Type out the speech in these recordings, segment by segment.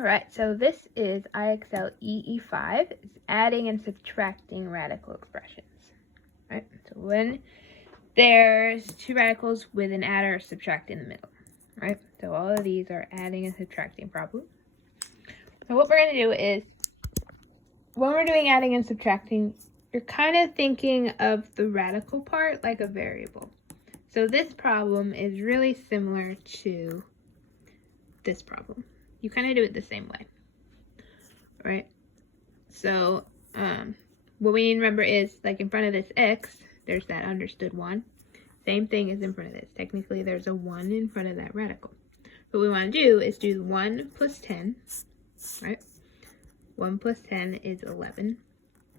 Alright, so this is IXL EE5. It's adding and subtracting radical expressions. Right? So when there's two radicals with an add or subtract in the middle. Right? So all of these are adding and subtracting problems. So what we're going to do is, when we're doing adding and subtracting, you're kind of thinking of the radical part like a variable. So this problem is really similar to this problem. You kind of do it the same way, right? So what we need to remember is, like, in front of this x, there's that understood 1. Same thing as in front of this. Technically, there's a 1 in front of that radical. What we want to do is do 1 plus 10, right? 1 plus 10 is 11.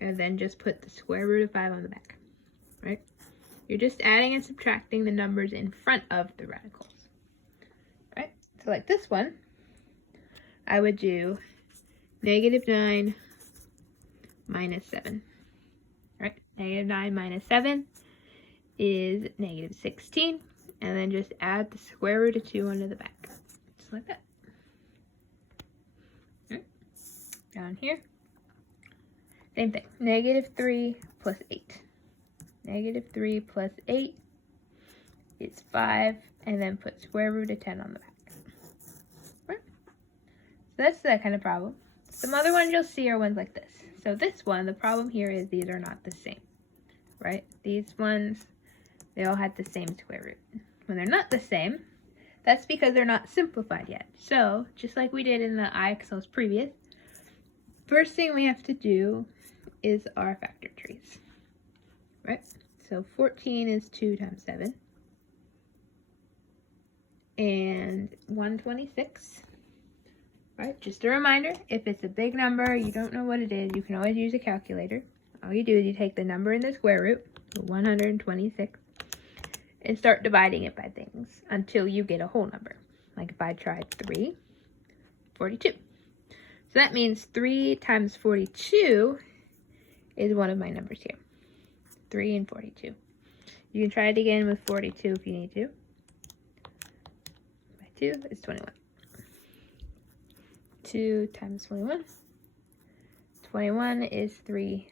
And then just put the square root of 5 on the back, right? You're just adding and subtracting the numbers in front of the radicals, right? So like this one, I would do -9 minus 7, right? -9 minus 7 is -16, and then just add the square root of 2 onto the back, just like that. Right? Down here, same thing, -3 plus 8. -3 plus 8 is 5, and then put square root of 10 on the back. So that's that kind of problem. Some other ones you'll see are ones like this. So this one, the problem here is these are not the same, right? These ones, they all had the same square root. When they're not the same, that's because they're not simplified yet. So just like we did in the IXLs previous, first thing we have to do is our factor trees, right? So 14 is 2 times 7. And 126. Right, just a reminder, if it's a big number, you don't know what it is, you can always use a calculator. All you do is you take the number in the square root, 126, and start dividing it by things until you get a whole number. Like if I tried 3, 42. So that means 3 times 42 is one of my numbers here. 3 and 42. You can try it again with 42 if you need to. By 2 is 21. 2 times 21. 21 is 3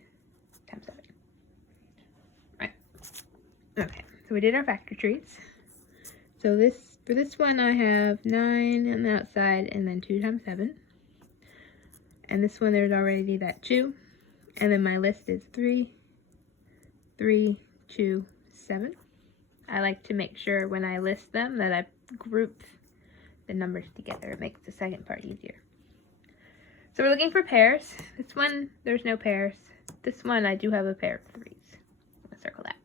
times 7. Right. Okay, so we did our factor trees. So for this one I have 9 on the outside and then 2 times 7. And this one there's already that 2. And then my list is 3, 3, 2, 7. I like to make sure when I list them that I group the numbers together. It makes the second part easier. So we're looking for pairs. This one, there's no pairs. This one, I do have a pair of 3s. I'm gonna circle that.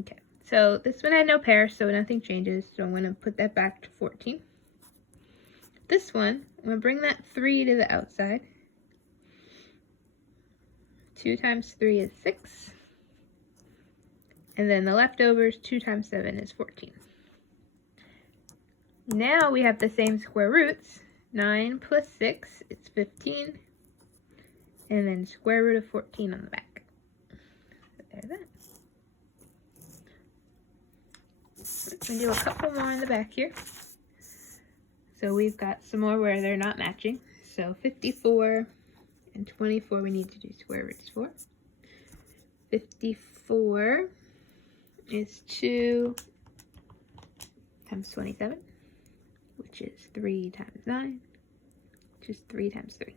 Okay, so this one had no pairs, so nothing changes. So I'm gonna put that back to 14. This one, I'm gonna bring that 3 to the outside. 2 times 3 is 6. And then the leftovers, 2 times 7 is 14. Now we have the same square roots. 9 plus 6 is 15, and then square root of 14 on the back. So there's that. Let's do a couple more in the back here. So we've got some more where they're not matching. So 54 and 24 we need to do square roots for. 54 is 2 times 27. Which is 3 times 9, which is 3 times 3.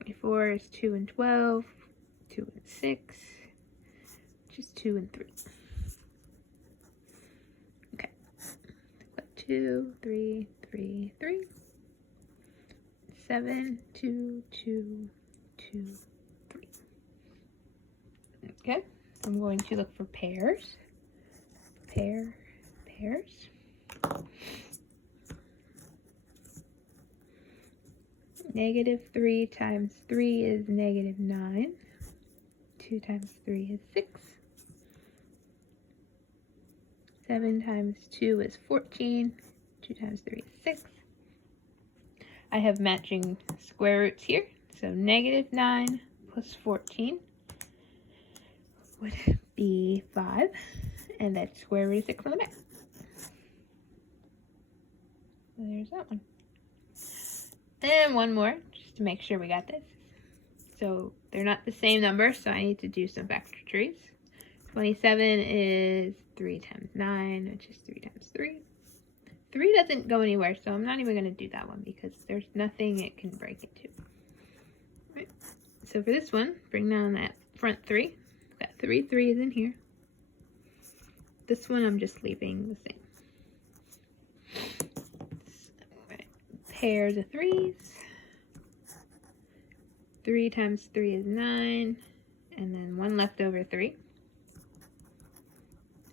24 is 2 and 12, 2 and 6, which is 2 and 3. Okay, 2, 3, 3, 3, 7, 2, 2, 2, 3. Okay, I'm going to look for pairs. Pairs. -3 times 3 is -9. 2 times 3 is 6. 7 times 2 is 14. 2 times 3 is 6. I have matching square roots here. So -9 plus 14 would be 5. And that's square root of 6 on the back. there's that one. And one more, just to make sure we got this. So they're not the same number, so I need to do some factor trees. 27 is 3 times 9, which is 3 times 3. 3 doesn't go anywhere, so I'm not even going to do that one because there's nothing it can break into. Right. So for this one, bring down that front 3. Got 3 3s in here. This one I'm just leaving the same. Right. Pairs of 3s. 3 times 3 is 9. And then 1 left over 3.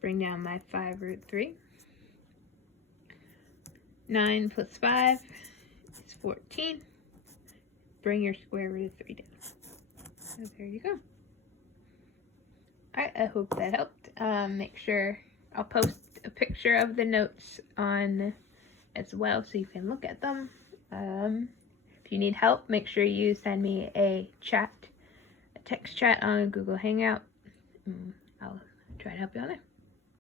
Bring down my 5 root 3. 9 plus 5 is 14. Bring your square root of 3 down. So there you go. Alright, I hope that helped. Make sure I'll post a picture of the notes on as well so you can look at them. If you need help, make sure you send me a text chat on Google Hangout. I'll try to help you on there.